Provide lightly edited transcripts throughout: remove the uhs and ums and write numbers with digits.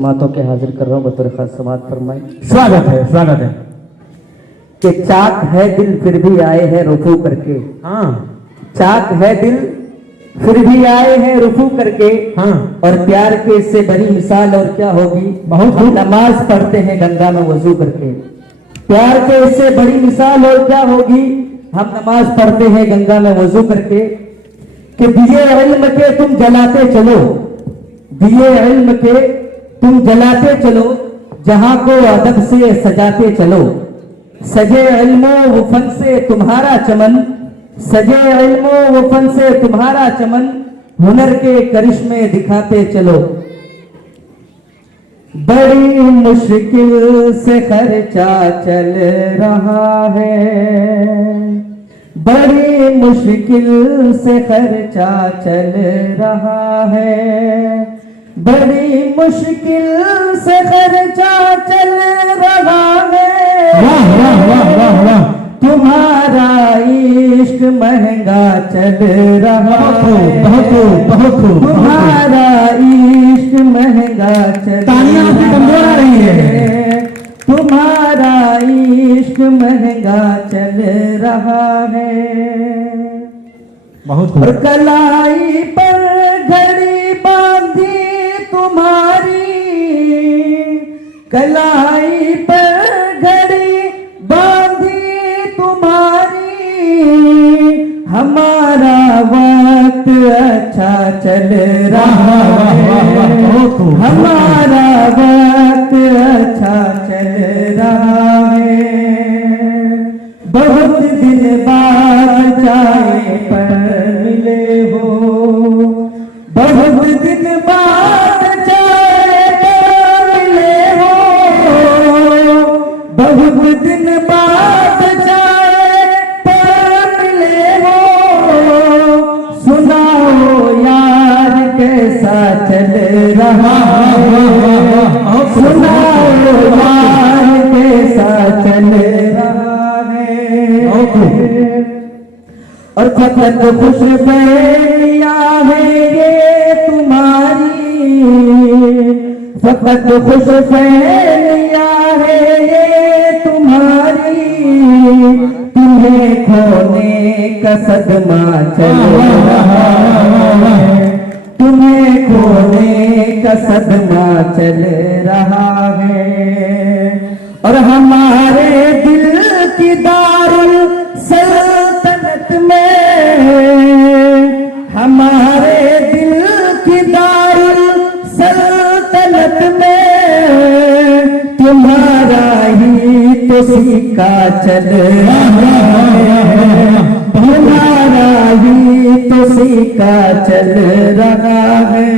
समातों के हाजिर कर रहा हूँ बतौर खास समात फरमाई। स्वागत है, स्वागत है। कि चाक है दिल फिर भी आए हैं रुफू करके। हाँ, चाक है दिल फिर भी आए हैं रुफू करके। हाँ। और प्यार के इससे बड़ी मिसाल और क्या होगी, बहुत हम नमाज पढ़ते हैं गंगा में वजू करके। प्यार के इससे बड़ी मिसाल और क्या होगी, हम नमाज पढ़ते हैं गंगा में वजू करके। कि दिए इल्म के तुम जलाते चलो, दिए इल्म के तुम जलाते चलो, जहां को अदब से सजाते चलो। सजे इल्मो वो फन से तुम्हारा चमन, सजे इल्मो वो फन से तुम्हारा चमन, हुनर के करिश्मे दिखाते चलो। बड़ी मुश्किल से खर्चा चल रहा है, बड़ी मुश्किल से खर्चा चल रहा है, बड़ी मुश्किल से खर्चा चल रहा है। वाह वाह वाह वाह वाह। तुम्हारा इश्क महंगा चल रहा है, बहुत खूब, बहुत खूब। तुम्हारा इश्क महंगा चल तालियां आपकी कमजोर आ रही है। तुम्हारा इश्क महंगा चल रहा है। बहुत और खूब। कलाई पर घड़ी बांधी तुम्हारी, कलाई पर घड़ी बांधी तुम्हारी, हमारा वक्त अच्छा चल रहा है, हमारा वक्त अच्छा चल रहा है। बहुत दिन बाद चाय पर मिले हो, बहुत दिन बाद चाय पर मिले हो, बहुत दिन बाद चाय पर मिले हो। सुनाओ यार कैसा चल रहा है, सुनाओ यार कैसा चल रहा है। और फकत खुशबैनियां है ये तुम्हारी, फकत खुशबैनियां है ये तुम्हारी, तुम्हें खोने का सदमा चल रहा है, तुम्हें खोने का सदमा चल रहा है। और हमारे दिल की दारुल सल्तनत में, हमारे दिल की दारुल सल्तनत में, तुम्हारा ही तो सिक्का चल रहा है, तुम्हारा ही तो सिक्का चल रहा है।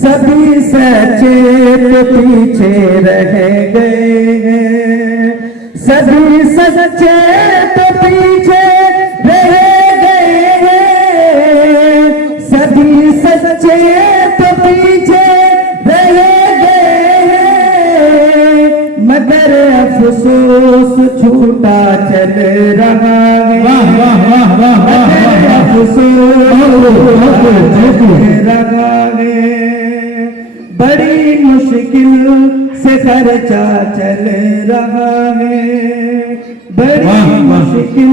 सभी सचेत पीछे रह गए हैं, सभी सचेत पीछे रह गए हैं, सभी सचेत पीछे रह गए हैं। मगर अफसोस छूटा चल रहा है, मगर अफसोस चल रहा है। बड़ी मुश्किल से खर्चा चल रहा है, बड़ी मुश्किल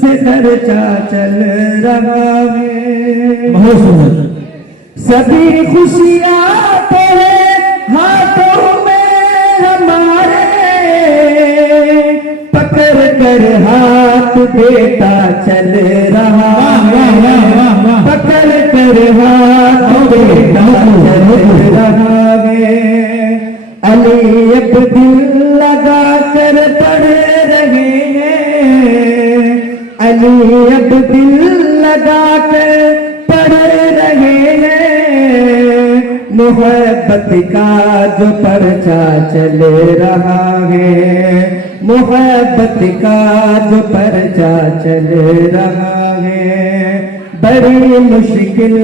से खर्चा चल रहा है। बहुत सुंदर। सभी खुशियां तेरे हाथों में हमारे, पकड़ कर हाथ बेटा चल रहा है, पकड़ कर हाथ बेटा चल रहा है। अली अब दिल लगा कर पढ़ रहे हैं, अली अब दिल लगा कर पढ़ रहे हैं। मोहब्बत का जो पर्चा चल रहा है, मोहब्बत का जो पर्चा चल रहा है। बड़ी मुश्किल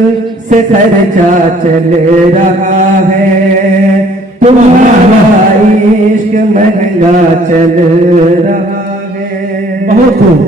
से खर्चा चल रहा है, तुम्हारा इश्क महंगा चल रहा है। बहुत खूब।